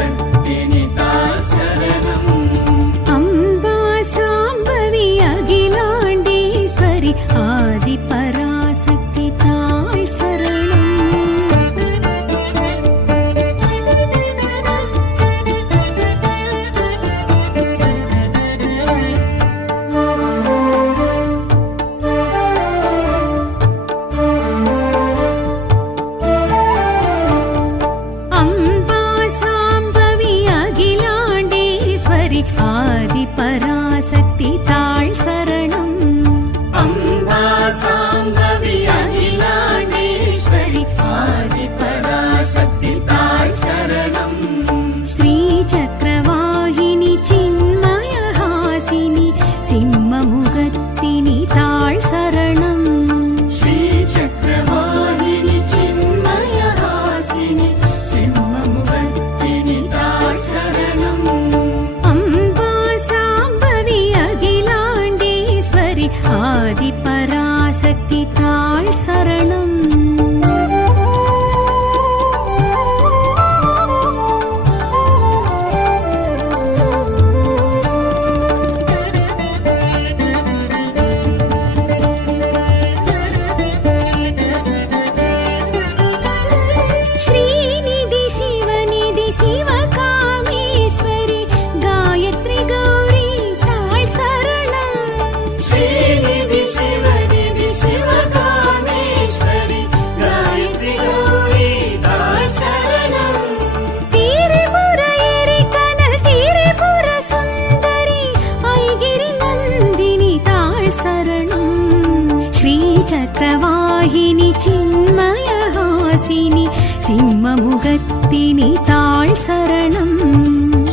சிம்மமுகத்தினி தாள் சரணம். அம்பா சாம்பவி அகிலாண்டேஸ்வரி ஆதி பராசக்தி தாள் சரணம். அம்பா சாம்பவி அகிலாண்டேஸ்வரி ஆதி பராசக்தி தாள் சரணம். அம்பா சாம்பவி அகிலாண்டேஸ்வரி ஆதி பராசக்தி தாள் சரணம். ஸ்ரீ சக்கரவாகினி சின்மயஹாசினி சிம்மமுகத்தினி தாள் சரணம். ஸ்ரீ சக்கரவாகினி சின்மயஹாசினி சிம்மமுகத்தினி தாள் சரணம். அம்பா சாம்பவி அகிலாண்டேஸ்வரி ஆதி பராசக்தி தாள் சரணம். ஸ்ரீநிதி சிவநிதி சிவகாமேஸ்வரி காயத்ரி கௌரி தாள் சரணம். ஸ்ரீநிதி சிவநிதி சிவகாமேஸ்வரி காயத்ரி கௌரி தாள் சரணம். திரிபுர எரிகனல் திரிபுர சுந்தரி ஐகிரி நந்தினி தாள் சரணம். ஸ்ரீ சக்கரவாகினி சின்மயஹாசினி சிம்மமுகத்தினி தாள் சரணம்.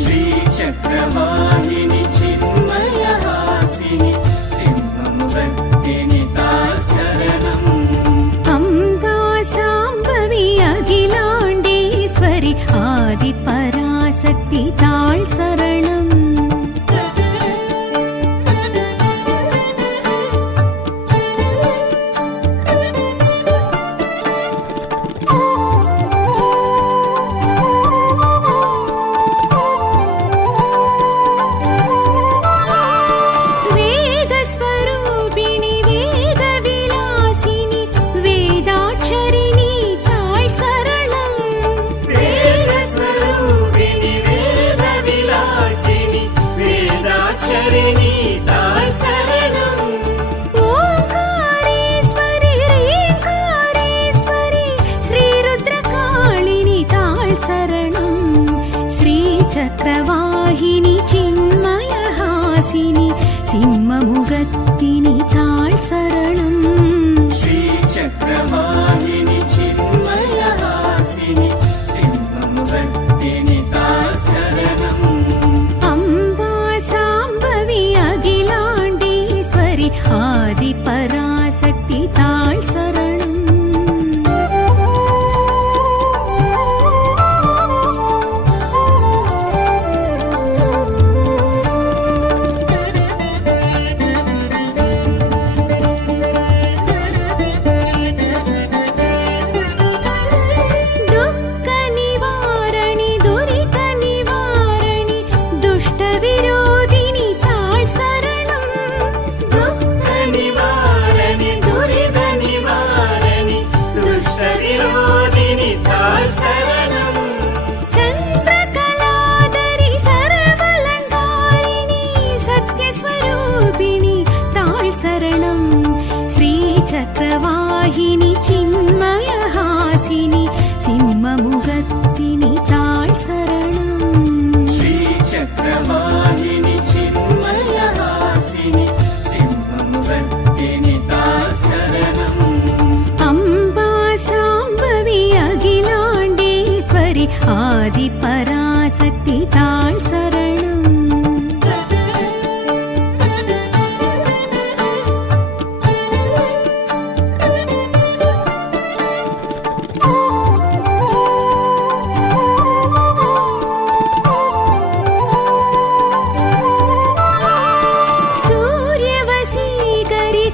ஸ்ரீ சக்கரவாகினி சின்மயஹாசினி சிம்மமுகத்தினி தாள் சரணம். அம்பா சாம்பவி அகிலாண்டேஸ்வரி ஆதி பராசக்தி தாள் சரணம். வேதஸ்வரூபிணி வேத விலாசினி வேதாட்சரிணி தாள் சரணம். வேதஸ்வரூபிணி வேத விலாசினி வேதாட்சரிணி தாள் சரணம். ஓங்காரேஸ்வரி ரீங்காரேஸ்வரி ஸ்ரீருத்ரகாளினி தாள் சரணம். ஸ்ரீ சக்கரவாகினி சின்மயஹாசினி சிம்மமுகத்தினி தாள் சரணம். ஸ்ரீ சக்கரவாகினி சின்மயஹாசினி சிம்மமுகத்தினி தாள் சரணம். அம்பா சாம்பவி அகிலாண்டேஸ்வரி ஆதி பராசக்தி தாள் சரணம். துக்க நிவாரணி துரித நிவாரணி துஷ்ட விரோதினி தாள் சரணம். துக்க நிவாரணி துரித நிவாரணி துஷ்ட விரோதினி தாள் சரணம். சந்திரகலாதரி சர்வலங்காரிணி சத்யஸ்வரூபிணி தாள் சரணம். ஸ்ரீ சக்கரவாகினி சின்மயஹாசினி சிம்மமுகத்தினி தாள் சரணம். ஸ்ரீ சக்கரவாகினி சின்மயஹாசினி சிம்மமுகத்தினி தாள் சரணம். அம்பா சாம்பவி அகிலாண்டேஸ்வரி ஆதி பராசக்தி தாள் சரணம். சூரியவசீகரி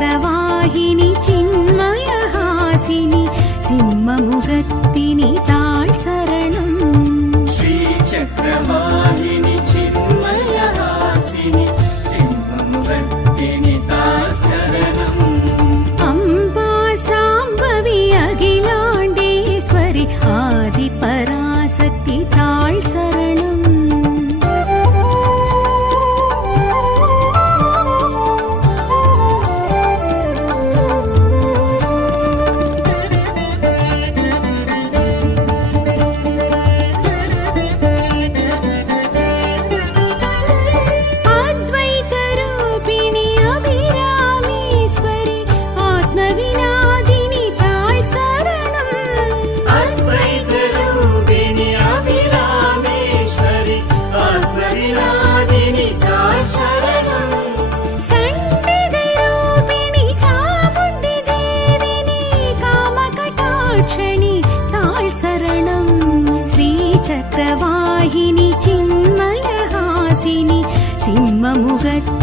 श्रीचक्रवाहिनि चिन्मयहासिनि सिंहमुखत्तिनि ताळ् शरणम् श्रीचक्रवाहिनि चिन्मयहासिनि सिंहमुखत्तिनि ताळ् शरणम् अम्बा साम्बवि अखिलाण्डेश्वरि आदिपराशक्ति ताळ् शरणम् अद्वैतरूपिणि अभिरामेश्वरि आत्मविनादिनि ताळ् शरणम् अद्वैतरूपिणि अभिरामेश्वरि आत्मविनादिनि ताळ् शरणम् सण्डगरूपिणि चामुण्डि देविनि कामकटाक्षणि ताळ् शरणम् श्रीचक्रवाहिनि चिन्मयहासिनि सिंहमुखत्तिनि